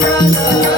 Thank uh you. -huh. Uh -huh.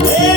Yeah. yeah. yeah.